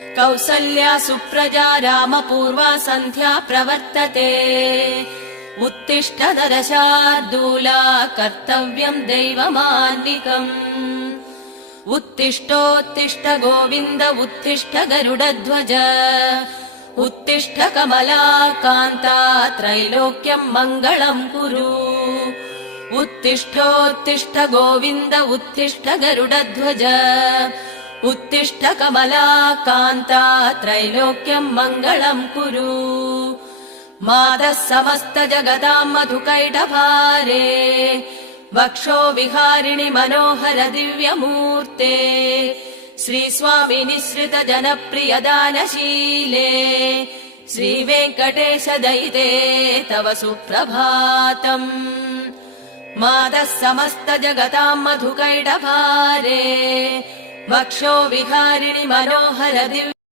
कौसल्या सुप्रजा रामपूर्वा सन्ध्या प्रवर्तते उत्तिष्ठ नरशार्दूला कर्तव्यम् दैवमान्निकम् उत्तिष्ठोत्तिष्ठ गोविन्द उत्तिष्ठ गरुडध्वज उत्तिष्ठ कमलाकान्ता त्रैलोक्यम् मङ्गलम् कुरु उत्तिष्ठोत्तिष्ठ गोविन्द उत्तिष्ठ गरुडध्वज उत्तिष्ठ कमलाकान्ता त्रैलोक्यम् मङ्गलम् कुरु मातः समस्त जगताम् मधुकैटभारे वक्षो विहारिणि मनोहर दिव्यमूर्ते श्रीस्वामि निःसृत जनप्रिय दानशीले श्रीवेङ्कटेश दयिते तव सुप्रभातम् मातः समस्त जगताम् मधुकैटभारे वक्षो विहारिणि मनोहर दिव्य